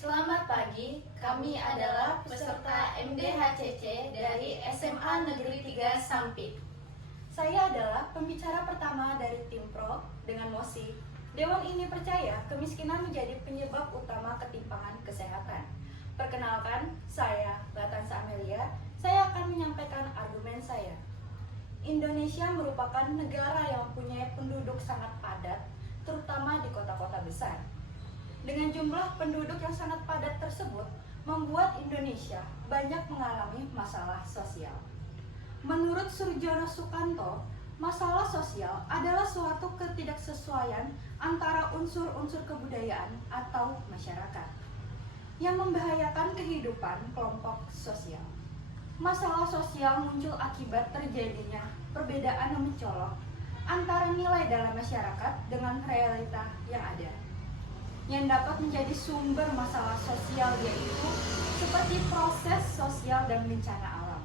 Selamat pagi, kami adalah peserta MDHCC dari SMA Negeri 3 Sampit. Saya adalah pembicara pertama dari tim Pro dengan mosi. Dewan ini percaya kemiskinan menjadi penyebab utama ketimpangan kesehatan. Perkenalkan, saya Latansa Amelia. Saya akan menyampaikan argumen saya. Indonesia merupakan negara yang mempunyai penduduk sangat padat, terutama di kota-kota besar. Dengan jumlah penduduk yang sangat padat tersebut, membuat Indonesia banyak mengalami masalah sosial. Menurut Surjono Sukanto, masalah sosial adalah suatu ketidaksesuaian antara unsur-unsur kebudayaan atau masyarakat yang membahayakan kehidupan kelompok sosial. Masalah sosial muncul akibat terjadinya perbedaan yang mencolok antara nilai dalam masyarakat dengan realita yang ada, yang dapat menjadi sumber masalah sosial, yaitu seperti proses sosial dan bencana alam.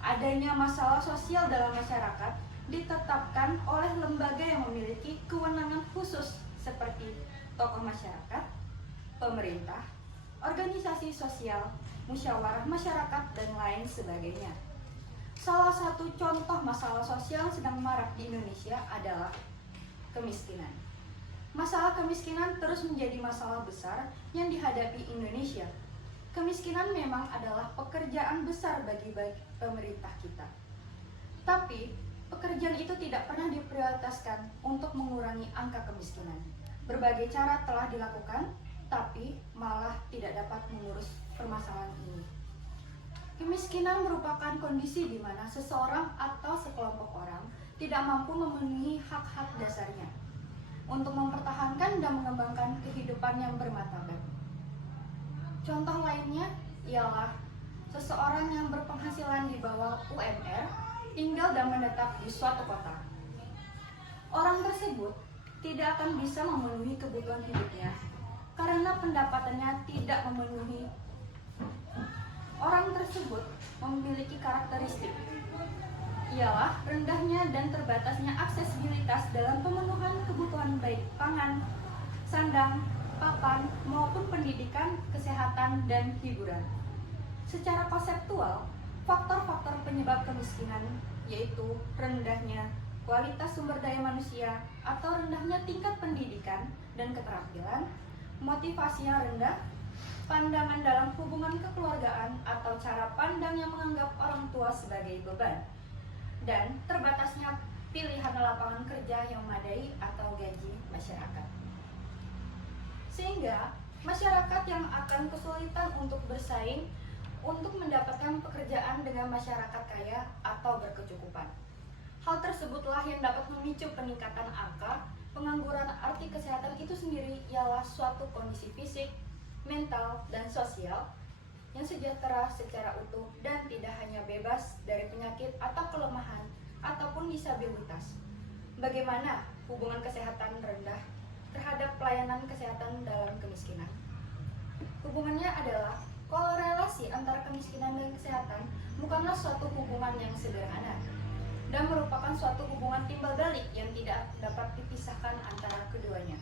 Adanya masalah sosial dalam masyarakat ditetapkan oleh lembaga yang memiliki kewenangan khusus seperti tokoh masyarakat, pemerintah, organisasi sosial, musyawarah masyarakat, dan lain sebagainya. Salah satu contoh masalah sosial yang sedang marak di Indonesia adalah kemiskinan. Masalah kemiskinan terus menjadi masalah besar yang dihadapi Indonesia. Kemiskinan memang adalah pekerjaan besar bagi pemerintah kita. Tapi, pekerjaan itu tidak pernah diprioritaskan untuk mengurangi angka kemiskinan. Berbagai cara telah dilakukan, tapi malah tidak dapat mengurus permasalahan ini. Kemiskinan merupakan kondisi di mana seseorang atau sekelompok orang tidak mampu memenuhi hak-hak dasarnya untuk mempertahankan dan mengembangkan kehidupan yang bermartabat. Contoh lainnya ialah seseorang yang berpenghasilan di bawah UMR tinggal dan menetap di suatu kota. Orang tersebut tidak akan bisa memenuhi kebutuhan hidupnya karena pendapatannya tidak memenuhi. Orang tersebut memiliki karakteristik ialah rendahnya dan terbatasnya aksesibilitas dalam pemenuhan kebutuhan baik pangan, sandang, papan, maupun pendidikan, kesehatan, dan hiburan. Secara konseptual, faktor-faktor penyebab kemiskinan yaitu rendahnya kualitas sumber daya manusia atau rendahnya tingkat pendidikan dan keterampilan, motivasi yang rendah, pandangan dalam hubungan kekeluargaan atau cara pandang yang menganggap orang tua sebagai beban, dan terbatasnya pilihan lapangan kerja yang memadai atau gaji masyarakat. Sehingga masyarakat yang akan kesulitan untuk bersaing untuk mendapatkan pekerjaan dengan masyarakat kaya atau berkecukupan. Hal tersebutlah yang dapat memicu peningkatan angka pengangguran. Arti kesehatan itu sendiri ialah suatu kondisi fisik, mental, dan sosial yang sejahtera secara utuh dan tidak hanya bebas dari penyakit atau kelemahan ataupun disabilitas. Bagaimana hubungan kesehatan rendah terhadap pelayanan kesehatan dalam kemiskinan? Hubungannya adalah korelasi antara kemiskinan dan kesehatan bukanlah suatu hubungan yang sederhana dan merupakan suatu hubungan timbal balik yang tidak dapat dipisahkan antara keduanya.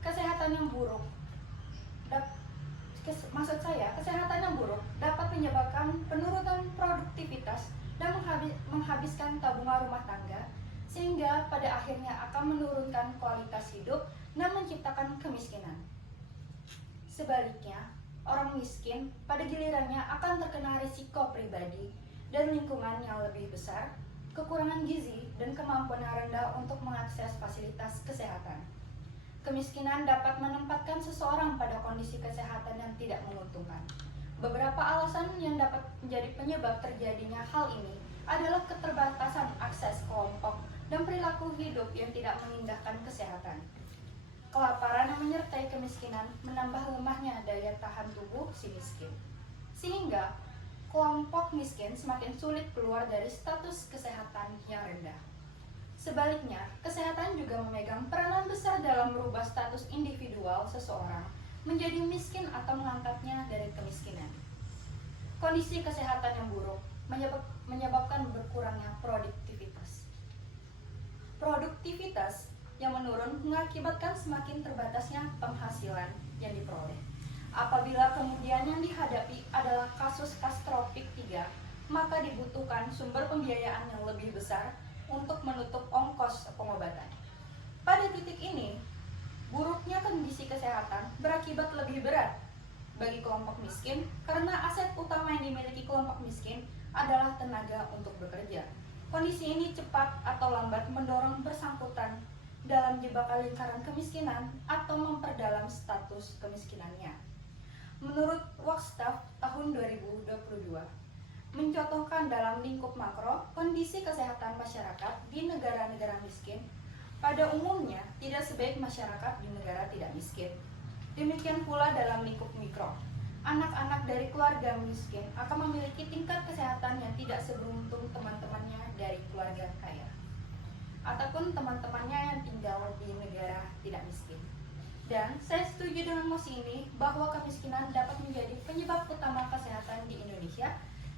Kesehatan yang buruk kesehatan yang buruk dapat menyebabkan penurunan produktivitas dan menghabiskan tabungan rumah tangga, sehingga pada akhirnya akan menurunkan kualitas hidup dan menciptakan kemiskinan. Sebaliknya, orang miskin pada gilirannya akan terkena risiko pribadi dan lingkungan yang lebih besar, kekurangan gizi, dan kemampuan yang rendah untuk mengakses fasilitas kesehatan. Kemiskinan dapat menempatkan seseorang pada kondisi kesehatan yang tidak menguntungkan. Beberapa alasan yang dapat menjadi penyebab terjadinya hal ini adalah keterbatasan akses kelompok dan perilaku hidup yang tidak mengindahkan kesehatan. Kelaparan yang menyertai kemiskinan menambah lemahnya daya tahan tubuh si miskin, sehingga kelompok miskin semakin sulit keluar dari status kesehatan yang rendah. Sebaliknya, kesehatan juga memegang peranan besar dalam merubah status individual seseorang menjadi miskin atau mengangkatnya dari kemiskinan. Kondisi kesehatan yang buruk menyebabkan berkurangnya produktivitas. Produktivitas yang menurun mengakibatkan semakin terbatasnya penghasilan yang diperoleh. Apabila kemudian yang dihadapi adalah kasus kastropik 3, maka dibutuhkan sumber pembiayaan yang lebih besar untuk menutup ongkos pengobatan. Pada titik ini, buruknya kondisi kesehatan berakibat lebih berat bagi kelompok miskin karena aset utama yang dimiliki kelompok miskin adalah tenaga untuk bekerja. Kondisi ini cepat atau lambat mendorong bersangkutan dalam jebakan lingkaran kemiskinan atau memperdalam status kemiskinannya. Menurut Workstaff tahun 2022, mencontohkan dalam lingkup makro, kondisi kesehatan masyarakat di negara-negara miskin pada umumnya tidak sebaik masyarakat di negara tidak miskin. Demikian pula dalam lingkup mikro, anak-anak dari keluarga miskin akan memiliki tingkat kesehatan yang tidak seberuntung teman-temannya dari keluarga kaya ataupun teman-temannya yang tinggal di negara tidak miskin. Dan saya setuju dengan mosi ini bahwa kemiskinan dapat menjadi penyebab utama kesehatan di Indonesia,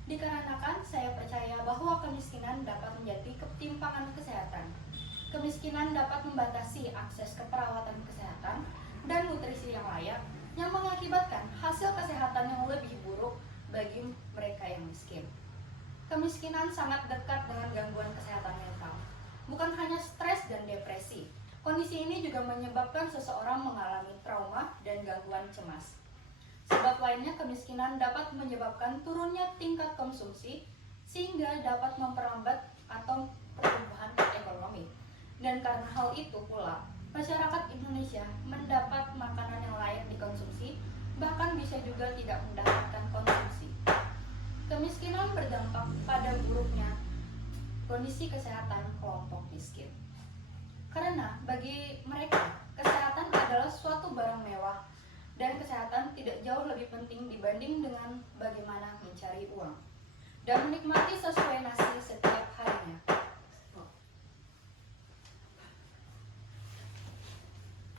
dikarenakan saya percaya bahwa kemiskinan dapat menjadi ketimpangan kesehatan. Kemiskinan dapat membatasi akses ke perawatan kesehatan dan nutrisi yang layak, yang mengakibatkan hasil kesehatan yang lebih buruk bagi mereka yang miskin. Kemiskinan sangat dekat dengan gangguan kesehatan mental, bukan hanya stres dan depresi. Kondisi ini juga menyebabkan seseorang mengalami trauma dan gangguan cemas. Sebab lainnya, kemiskinan dapat menyebabkan turunnya tingkat konsumsi sehingga dapat memperlambat atau pertumbuhan ekonomi. Dan karena hal itu pula, masyarakat Indonesia mendapat makanan yang layak dikonsumsi, bahkan bisa juga tidak mendapatkan konsumsi. Kemiskinan berdampak pada buruknya kondisi kesehatan kelompok miskin. Karena bagi mereka, kesehatan adalah suatu barang mewah dan kesehatan tidak jauh lebih penting dibanding dengan bagaimana mencari uang dan menikmati sesuai nasi setiap harinya.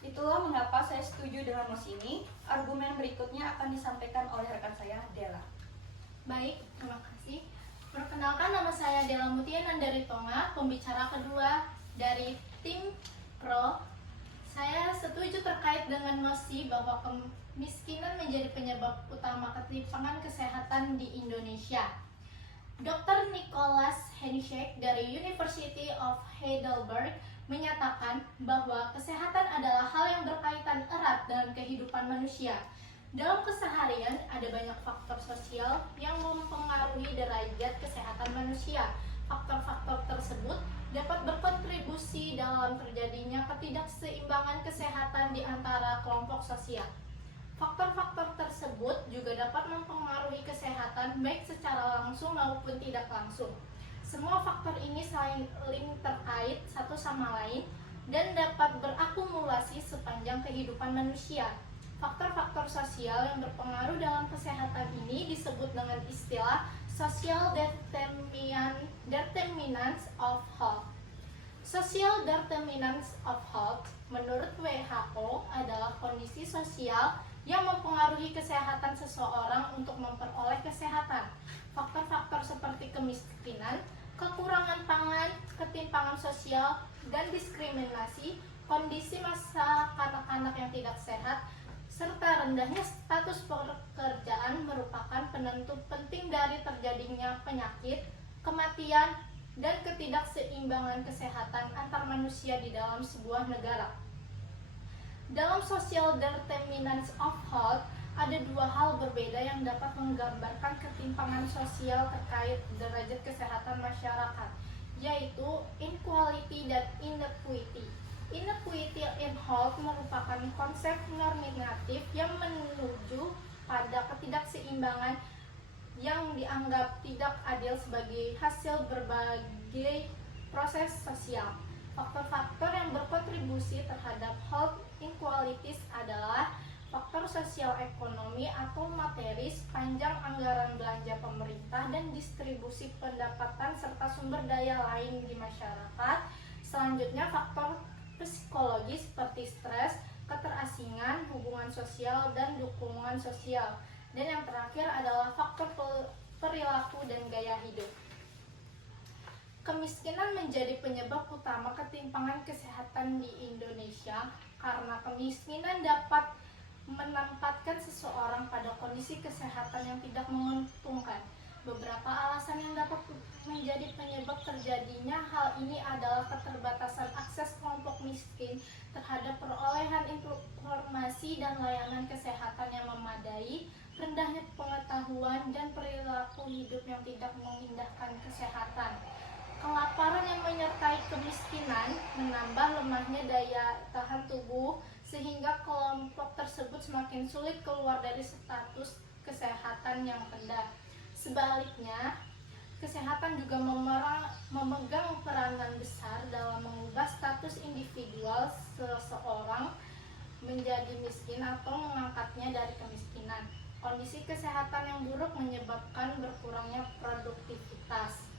Itulah mengapa saya setuju dengan mosi ini. Argumen berikutnya akan disampaikan oleh rekan saya, Dela. Baik, terima kasih. Perkenalkan, nama saya Dela Mutia Nandari Tonga, pembicara kedua dari tim Pro. Saya setuju terkait dengan mosi bahwa kemiskinan menjadi penyebab utama ketimpangan kesehatan di Indonesia. Dr. Nicholas Henschek dari University of Heidelberg menyatakan bahwa kesehatan adalah hal yang berkaitan erat dengan kehidupan manusia. Dalam keseharian, ada banyak faktor sosial yang mempengaruhi derajat kesehatan manusia. Faktor-faktor tersebut dapat berkontribusi dalam terjadinya ketidakseimbangan kesehatan di antara kelompok sosial. Faktor-faktor tersebut juga dapat mempengaruhi kesehatan baik secara langsung maupun tidak langsung. Semua faktor ini saling terkait satu sama lain dan dapat berakumulasi sepanjang kehidupan manusia. Faktor-faktor sosial yang berpengaruh dalam kesehatan ini disebut dengan istilah social determinants of health. Social determinants of health menurut WHO adalah kondisi sosial yang mempengaruhi kesehatan seseorang untuk memperoleh kesehatan. Faktor-faktor seperti kemiskinan, kekurangan pangan, ketimpangan sosial, dan diskriminasi, kondisi masa kanak-kanak yang tidak sehat, serta rendahnya status pekerjaan merupakan penentu penting dari terjadinya penyakit, kematian, dan ketidakseimbangan kesehatan antar manusia di dalam sebuah negara. Dalam social determinants of health, ada dua hal berbeda yang dapat menggambarkan ketimpangan sosial terkait derajat kesehatan masyarakat, yaitu inequality dan inequity. Inequity in health merupakan konsep normatif yang menuju pada ketidakseimbangan yang dianggap tidak adil sebagai hasil berbagai proses sosial. Faktor-faktor yang berkontribusi terhadap health inequalities adalah faktor sosial ekonomi atau materi, sepanjang anggaran belanja pemerintah dan distribusi pendapatan serta sumber daya lain di masyarakat. Selanjutnya, faktor psikologis seperti stres, keterasingan, hubungan sosial, dan dukungan sosial. Dan yang terakhir adalah faktor perilaku dan gaya hidup. Kemiskinan menjadi penyebab utama ketimpangan kesehatan di Indonesia karena kemiskinan dapat menempatkan seseorang seseorang pada kondisi kesehatan yang tidak menguntungkan. Beberapa alasan yang dapat menjadi penyebab terjadinya hal ini adalah keterbatasan akses kelompok miskin terhadap perolehan informasi dan layanan kesehatan yang memadai, rendahnya pengetahuan, dan perilaku hidup yang tidak mengindahkan kesehatan. Kelaparan yang menyertai kemiskinan menambah lemahnya daya tahan tubuh sehingga kelompok tersebut semakin sulit keluar dari status kesehatan yang rendah. Sebaliknya, kesehatan juga memegang peranan besar dalam mengubah status individual seseorang menjadi miskin atau mengangkatnya dari kemiskinan. Kondisi kesehatan yang buruk menyebabkan berkurangnya produktivitas.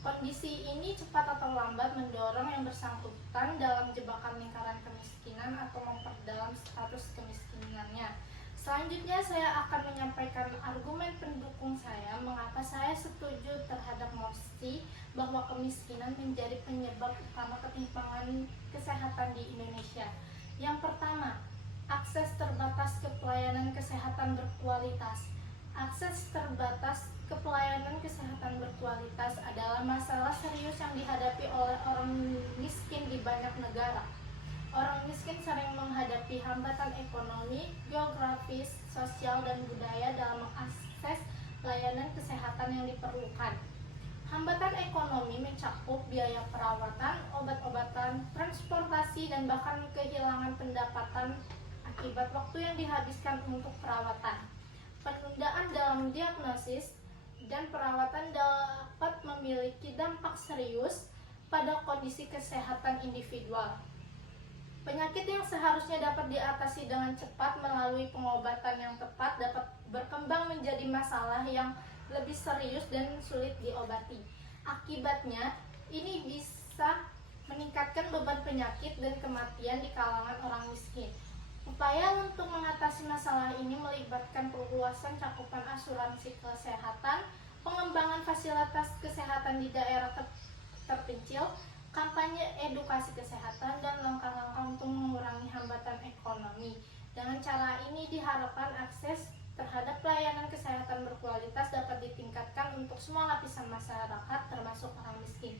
Kondisi ini cepat atau lambat mendorong yang bersangkutan dalam jebakan lingkaran kemiskinan atau memperdalam status kemiskinannya. Selanjutnya saya akan menyampaikan argumen pendukung saya mengapa saya setuju terhadap mosi bahwa kemiskinan menjadi penyebab utama ketimpangan kesehatan di Indonesia. Yang pertama, akses terbatas ke pelayanan kesehatan berkualitas. Akses terbatas ke pelayanan kesehatan berkualitas adalah masalah serius yang dihadapi oleh orang miskin di banyak negara. Orang miskin sering menghadapi hambatan ekonomi, geografis, sosial, dan budaya dalam mengakses layanan kesehatan yang diperlukan. Hambatan ekonomi mencakup biaya perawatan, obat-obatan, transportasi, dan bahkan kehilangan pendapatan akibat waktu yang dihabiskan untuk perawatan. Penundaan dalam diagnosis dan perawatan dapat memiliki dampak serius pada kondisi kesehatan individual. Penyakit yang seharusnya dapat diatasi dengan cepat melalui pengobatan yang tepat dapat berkembang menjadi masalah yang lebih serius dan sulit diobati. Akibatnya, ini bisa meningkatkan beban penyakit dan kematian di kalangan orang miskin. Upaya untuk mengatasi masalah ini melibatkan perluasan cakupan asuransi kesehatan, pengembangan fasilitas kesehatan di daerah terpencil, kampanye edukasi kesehatan, dan langkah-langkah untuk mengurangi hambatan ekonomi. Dengan cara ini diharapkan akses terhadap pelayanan kesehatan berkualitas dapat ditingkatkan untuk semua lapisan masyarakat termasuk orang miskin.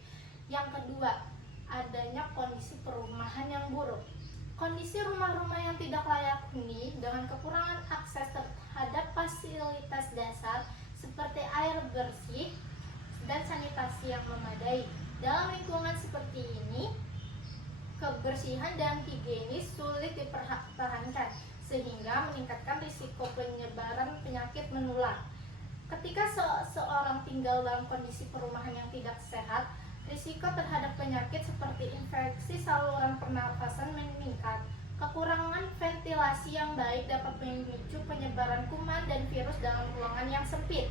Yang kedua, adanya kondisi perumahan yang buruk. Kondisi rumah-rumah yang tidak layak huni dengan kekurangan akses terhadap fasilitas dasar seperti air bersih dan sanitasi yang memadai. Dalam lingkungan seperti ini, kebersihan dan higienis sulit dipertahankan sehingga meningkatkan risiko penyebaran penyakit menular. Ketika seseorang tinggal dalam kondisi perumahan yang tidak sehat, risiko terhadap penyakit seperti infeksi saluran pernafasan meningkat. Kekurangan ventilasi yang baik dapat memicu penyebaran kuman dan virus dalam ruangan yang sempit,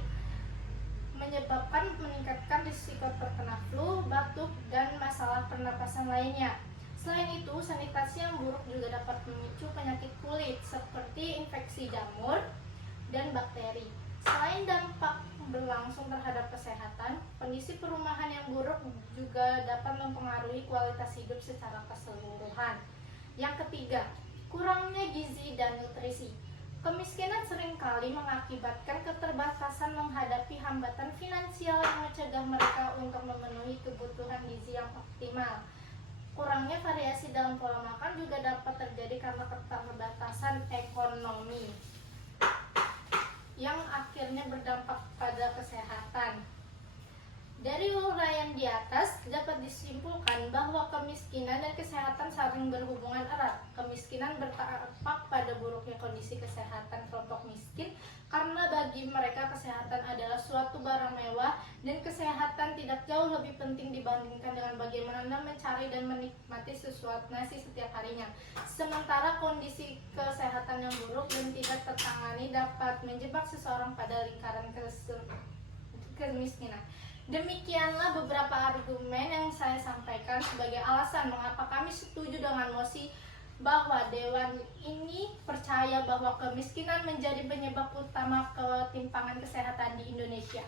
menyebabkan meningkatkan risiko terkena flu, batuk, dan masalah pernapasan lainnya. Selain itu, sanitasi yang buruk juga dapat memicu penyakit kulit seperti infeksi jamur dan bakteri. Selain dampak berlangsung terhadap kesehatan, kondisi perumahan yang buruk juga dapat mempengaruhi kualitas hidup secara keseluruhan. Yang ketiga, kurangnya gizi dan nutrisi. Kemiskinan seringkali mengakibatkan keterbatasan menghadapi hambatan finansial yang mencegah mereka untuk memenuhi kebutuhan gizi yang optimal. Kurangnya variasi dalam pola makan juga dapat terjadi karena keterbatasan ekonomi yang akhirnya berdampak pada kesehatan. Dari uraian di atas dapat disimpulkan bahwa kemiskinan dan kesehatan saling berhubungan erat. Kemiskinan berdampak pada buruknya kondisi kesehatan kelompok miskin karena bagi mereka kesehatan adalah suatu barang mewah dan kesehatan tidak jauh lebih penting dibandingkan dengan bagaimana mencari dan menikmati sesuatu nasi setiap harinya. Sementara kondisi kesehatan yang buruk dan tidak tertangani dapat menjebak seseorang pada lingkaran kemiskinan. Demikianlah beberapa argumen yang saya sampaikan sebagai alasan mengapa kami setuju dengan mosi bahwa Dewan ini percaya bahwa kemiskinan menjadi penyebab utama ketimpangan kesehatan di Indonesia.